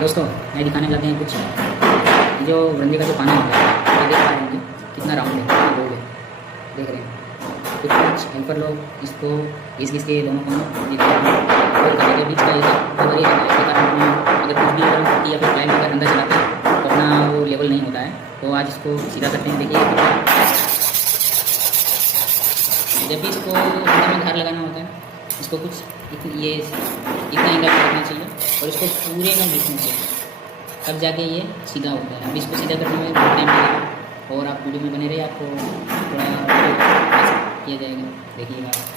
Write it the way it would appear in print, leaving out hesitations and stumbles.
दोस्तों मैं दिखाने जाते हैं कुछ जो रंजे का जो पानी होता है, ये देख पा रहे हैं कि कितना राउंड है, कितना गोल है, देख रहे हैं। तो कुछ हेल्पर लोग इसको घिस घिस के दोनों को गोल करने के बीच का अगर ये रहता है कि कारण अगर कुछ भी अगर या फिर क्लाइंट अगर अंदर चलाते हैं तो अपना वो लेवल नहीं होता है। तो आज इसको सीधा करते हैं। देखिए जब भी इसको अंदर में धार लगाना होता है, इसको कुछ ये इतना एंगल रखना चाहिए और इसको पूरे में घिसना चाहिए, तब जाके ये सीधा होता है। अब इसको सीधा करने में बहुत टाइम लगेगा और आप वीडियो में बने रहिए, आपको थोड़ा किया जाएगा, देखिएगा।